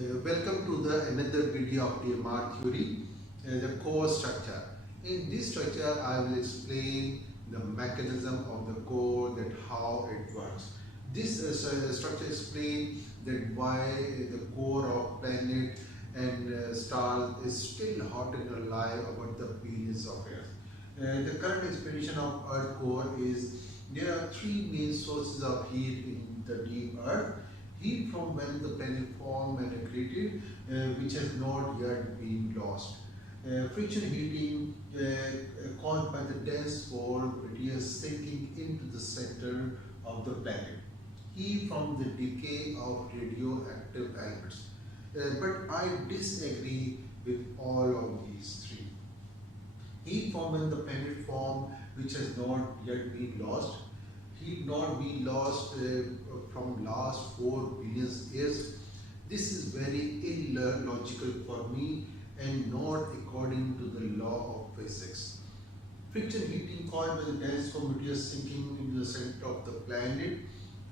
Welcome to the another video of DMR Theory, the core structure. In this structure, I will explain the mechanism of the core, that how it works. This structure explains that why the core of planet and stars is still hot and alive about the billions of years. The current explanation of Earth core is there are three main sources of heat in the deep Earth. Heat from when the planet formed and created, which has not yet been lost. Friction heating caused by the dense core material sinking into the center of the planet. Heat from the decay of radioactive elements. But I disagree with all of these three. Heat from when the planet formed, which has not yet been lost. Heat not been lost from last 4 billion years. This is very illogical for me and not according to the law of physics. Friction heating caused by the dense core material sinking into the center of the planet.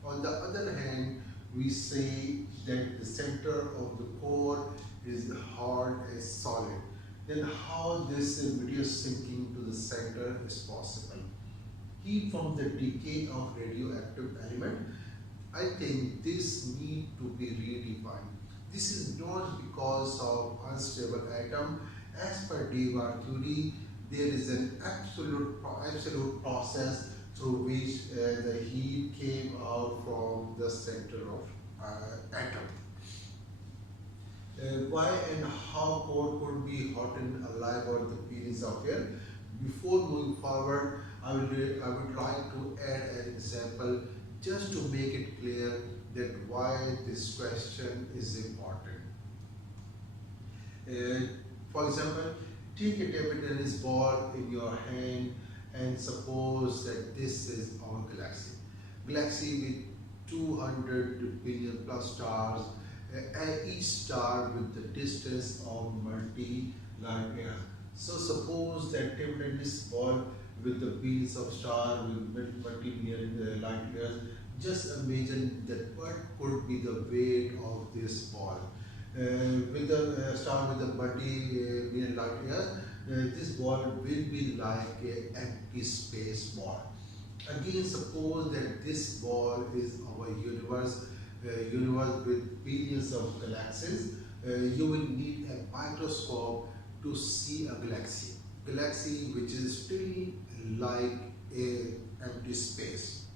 On the other hand, we say that the center of the core is hard and solid. Then how this material sinking to the center is possible? Heat from the decay of radioactive element. I think this need to be redefined. This is not because of unstable atom. As per DMR theory, there is an absolute process through which the heat came out from the center of atom. Why and how core could be hot and alive over the billions of years? Before moving forward, I would like to add an example just to make it clear that why this question is important. For example, take a table tennis ball in your hand and suppose that this is our galaxy. Galaxy with 200 billion plus stars, and each star with the distance of multi-light years. So suppose that table tennis ball with the billions of stars with multi-million light years. Just imagine that what could be the weight of this ball. With the star with the multi-million light years, this ball will be like an empty space ball. Again, suppose that this ball is our universe, universe with billions of galaxies. You will need a microscope to see a galaxy which is still like an empty space.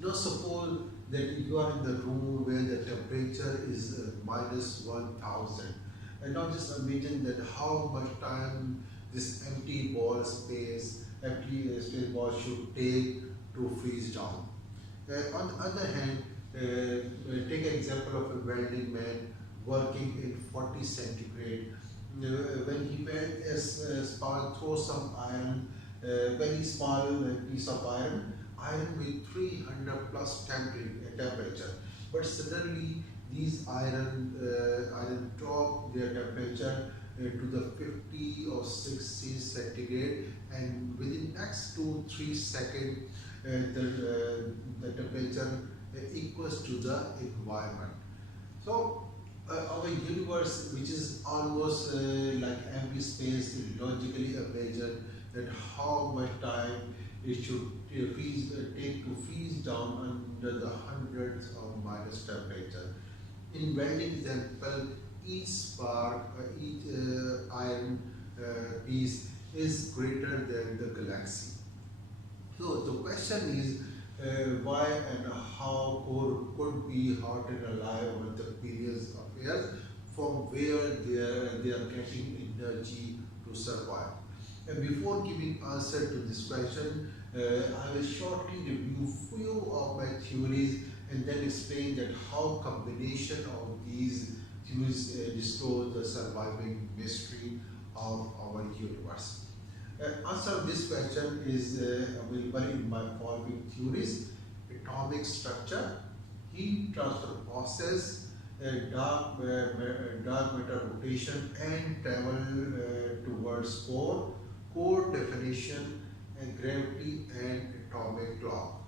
Now suppose that you are in the room where the temperature is minus 1000, and now just imagine that how much time this empty ball space ball should take to freeze down. On the other hand, take an example of a welding man working in 40 centigrade. When he weld a spark, throw some iron, very small piece of iron with 300 plus temperature. But suddenly these iron drop their temperature to the 50 or 60 centigrade, and within next 2-3 seconds the temperature equals to the environment. So our universe, which is almost like empty space, is logically imagine that how much time it should take to freeze down under the hundreds of minus temperature. In welding example, each spark, each iron piece is greater than the galaxy. So the question is, why and how core could be hot and alive over the billions of years, from where they are getting energy to survive. And before giving answer to this question, I will shortly review few of my theories and then explain that how combination of these theories disclose the surviving mystery of our universe. Answer of this question is available in my following theories: atomic structure, heat transfer process, dark matter rotation and travel towards core definition, and gravity and atomic clock.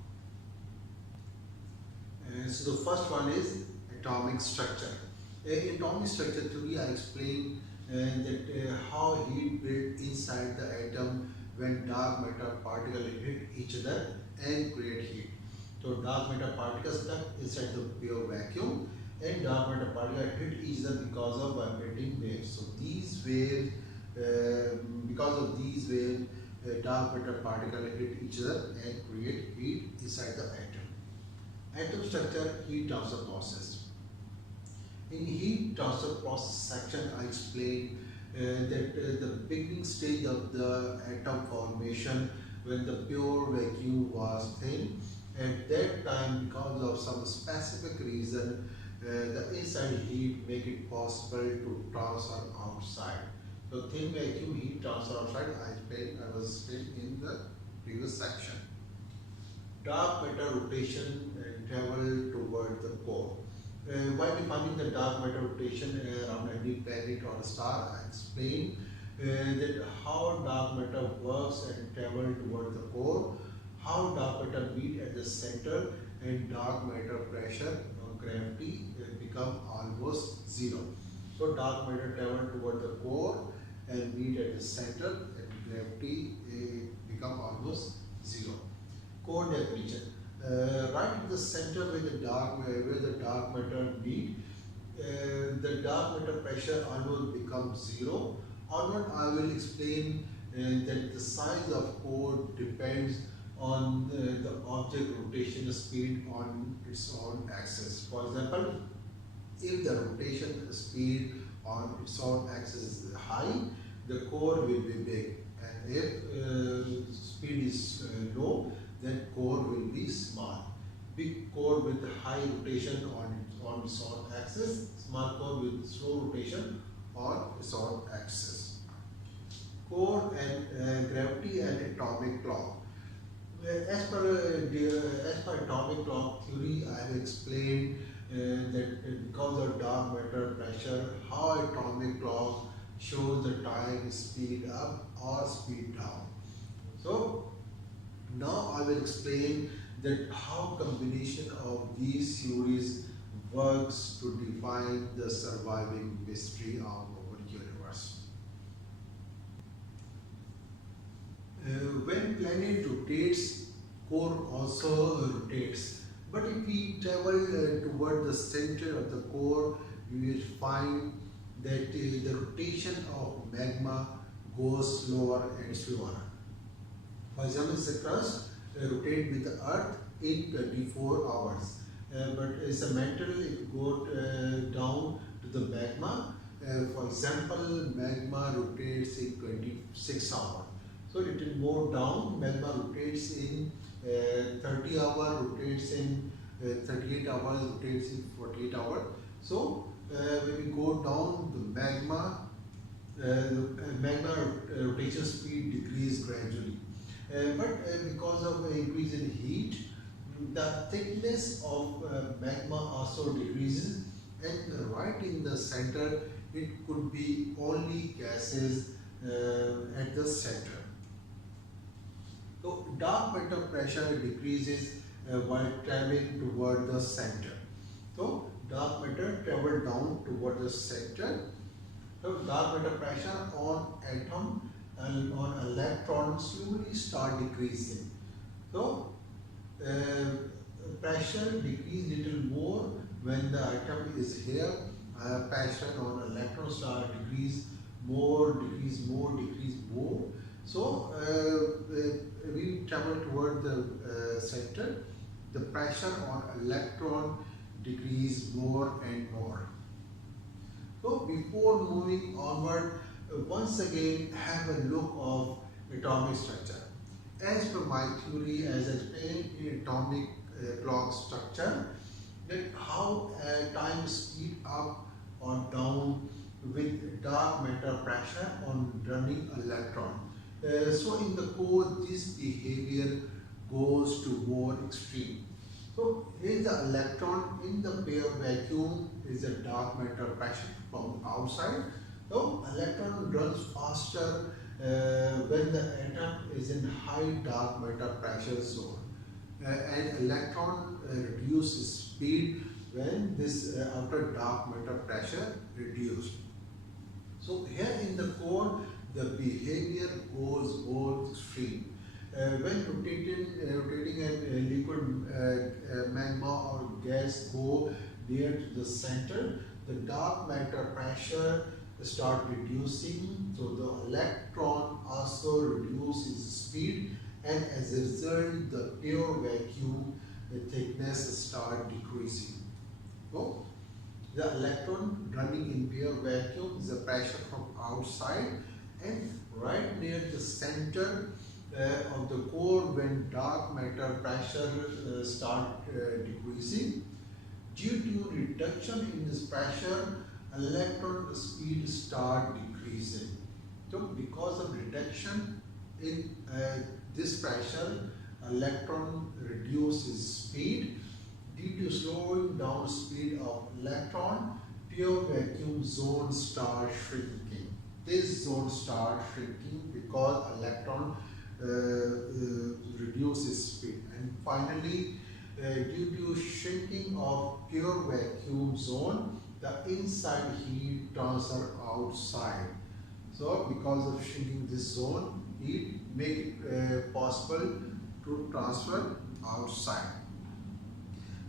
So the first one is atomic structure. In atomic structure theory, I explained that how heat built inside the atom when dark matter particles hit each other and create heat. So dark matter particles stuck inside the pure vacuum, and dark matter particles hit each other because of vibrating waves. So these waves, because of these waves, dark matter particles hit each other and create heat inside the atom. Atom structure, heat transfer process. In heat transfer process section, I explained that the beginning stage of the atom formation when the pure vacuum was thin. At that time, because of some specific reason, the inside heat make it possible to transfer outside. So thin vacuum heat transfer outside, I was explaining in the previous section. Dark matter rotation and travel toward the core. While defining the dark matter rotation around any planet or a star, I explained that how dark matter works and travel toward the core, how dark matter meet at the center, and dark matter pressure or gravity become almost zero. So dark matter travel toward the core and meet at the center, and gravity become almost zero. Core definition. Right in the center where the dark matter meet, the dark matter pressure almost becomes zero. Onward, I will explain that the size of core depends on the object rotation speed on its own axis. For example, if the rotation speed on its own axis is high, the core will be big, and if speed is low, then core will be small. Big core with high rotation on its own axis, small core with slow rotation on its own axis. Core and gravity and atomic clock. As per atomic clock theory, I have explained that because of dark matter pressure, how atomic clock shows the time speed up or speed down. So now I will explain that how combination of these theories works to define the surviving mystery of our universe. When planet rotates, core also rotates. But if we travel toward the center of the core, we will find that the rotation of magma goes slower and slower. For example, the crust rotates with the earth in 24 hours. But as a mantle, it goes down to the magma. For example, magma rotates in 26 hours. So it will go down, magma rotates in 30 hours, rotates in 38 hours, rotates in 48 hours. So when we go down, the magma rotation speed decreases gradually. But because of increase in heat, the thickness of magma also decreases, and right in the center, it could be only gases at the center. So dark matter pressure decreases while traveling toward the center. So dark matter travel down toward the center. So dark matter pressure on atom and on electron slowly start decreasing. So pressure decrease little more when the atom is here. Pressure on electron start decrease more, decrease more, decrease more. So we travel toward the center. The pressure on electron decrease more and more. So before moving onward, once again have a look of atomic structure. As per my theory, as explained in atomic clock structure, that how time speed up or down with dark matter pressure on running electron. So in the core, this behavior goes to more extreme. So here is the electron in the pure vacuum is a dark matter pressure from outside. So electron runs faster when the atom is in high dark matter pressure zone, and electron reduces speed when this outer dark matter pressure reduced. So here in the core, the behavior goes more extreme. When rotating a liquid magma or gas go near to the center, the dark matter pressure start reducing, so the electron also reduces speed, and as a result the pure vacuum thickness start decreasing. So the electron running in pure vacuum is the pressure from outside, and right near the center of the core, when dark matter pressure start decreasing, due to reduction in this pressure, electron speed start decreasing. So because of reduction in this pressure, electron reduces speed. Due to slowing down speed of electron, pure vacuum zone start shrinking. This zone start shrinking because electron reduces speed. And finally, due to shrinking of pure vacuum zone, the inside heat transfer outside. So because of shrinking this zone, heat make it possible to transfer outside.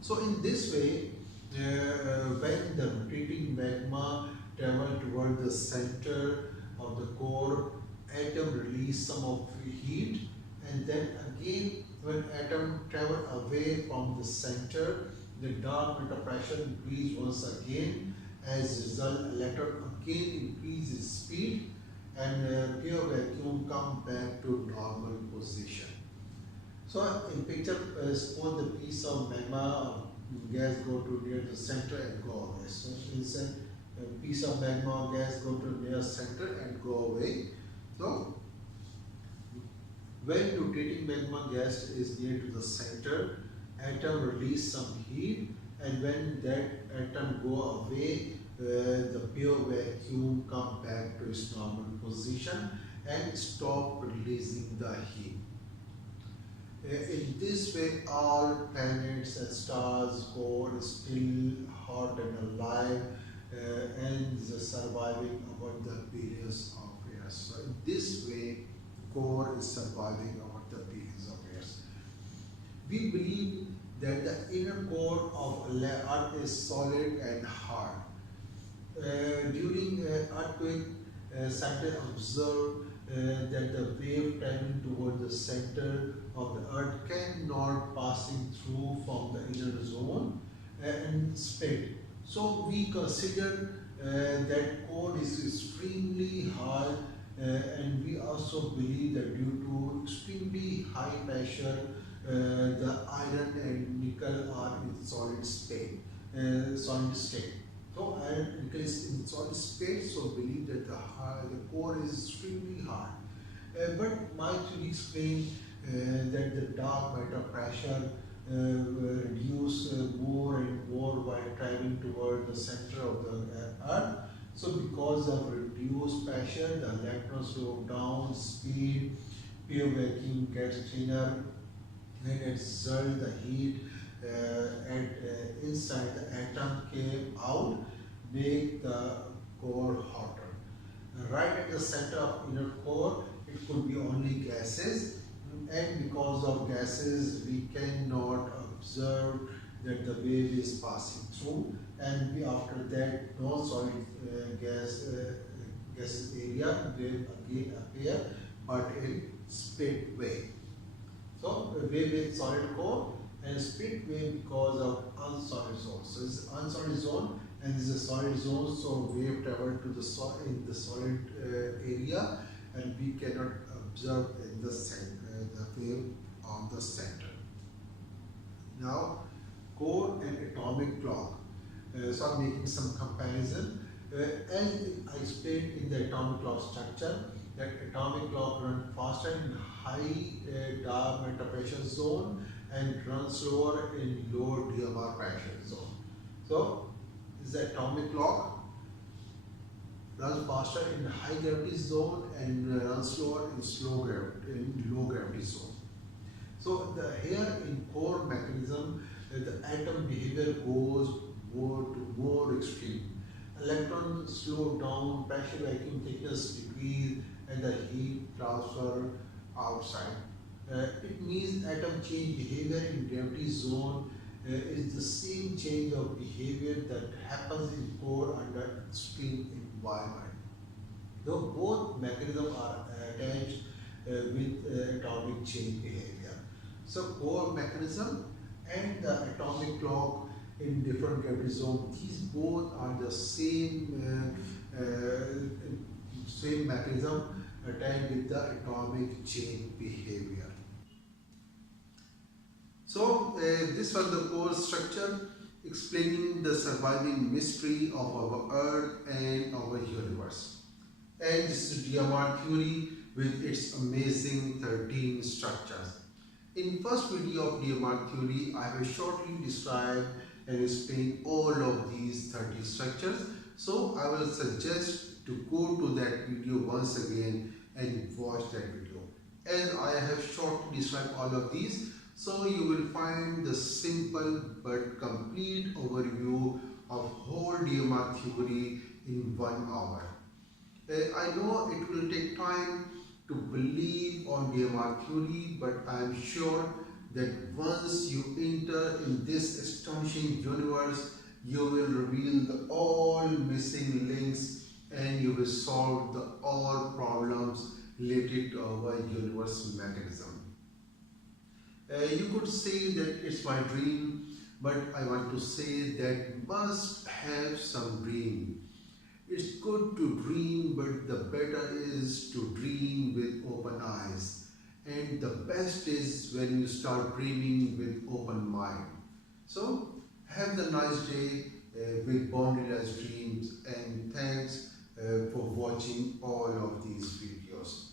So in this way, when the rotating magma travel toward the center of the core, atom release some of the heat, and then again when atom travel away from the center, the dark matter pressure increase once again. As a result, electron again increases speed, and pure vacuum come back to normal position. So in picture, suppose the piece of magma gas go to near the center and go away. So inside a piece of magma gas go to near center and go away. So when rotating magma gas is near to the center, atom release some heat, and when that atom go away, the pure vacuum come back to its normal position and stop releasing the heat. In this way, all planets and stars core is still hot and alive and surviving over the billions of years. So in this way, core is surviving over the billions of years. We believe that the inner core of Earth is solid and hard. During earthquake, scientists observed that the wave traveling toward the center of the earth cannot passing through from the inner zone and spread. So we consider that core is extremely hard, and we also believe that due to extremely high pressure, the iron and nickel are in solid state. So iron and nickel is in solid state, so believe that the core is extremely hard. But my theory explain that the dark matter pressure reduce more and more while traveling toward the center of the earth. So because of reduced pressure, the electrons slow down speed, pure vacuum gets thinner, and as a result the heat inside the atom came out, make the core hotter. Right at the center of inner core, it could be only gases, and because of gases we cannot observe that the wave is passing through, and we after that no solid gases area will again appear, but in split wave. So a wave with solid core and split wave because of unsolid zone. So it's unsolid zone and this is a solid zone, so wave travel to the in the solid area, and we cannot observe in the center, the wave on the center. Now, core and atomic clock. So I'm making some comparison. As I explained in the atomic clock structure, that atomic clock runs faster in high dark matter pressure zone and runs slower in low DMR pressure zone. So, this is the atomic clock, runs faster in high gravity zone and runs slower in low gravity zone. So here in core mechanism, the atom behavior goes more extreme. Electrons slow down, pressure vacuum thickness decrease, and the heat transfer outside. It means atom change behavior in gravity zone is the same change of behavior that happens in core under extreme environment. Though both mechanisms are attached with atomic chain behavior. So core mechanism and the atomic clock in different gravity zone, these both are the same mechanism attached with the atomic chain behavior. So this was the core structure explaining the surviving mystery of our Earth and our universe. And this is DMR theory with its amazing 13 structures. In first video of DMR theory, I have shortly described and explained all of these 30 structures. So I will suggest to go to that video once again and watch that video. As I have shortly described all of these, so you will find the simple but complete overview of whole DMR theory in 1 hour. I know it will take time to believe on DMR theory, but I am sure that once you enter in this astonishing universe, you will reveal the all missing links and you will solve the all problems related to our universe mechanism. You could say that it's my dream, but I want to say that must have some dream. It's good to dream, but the better is to dream with open eyes. And the best is when you start dreaming with open mind. So, have the nice day with boundless dreams, and thanks for watching all of these videos.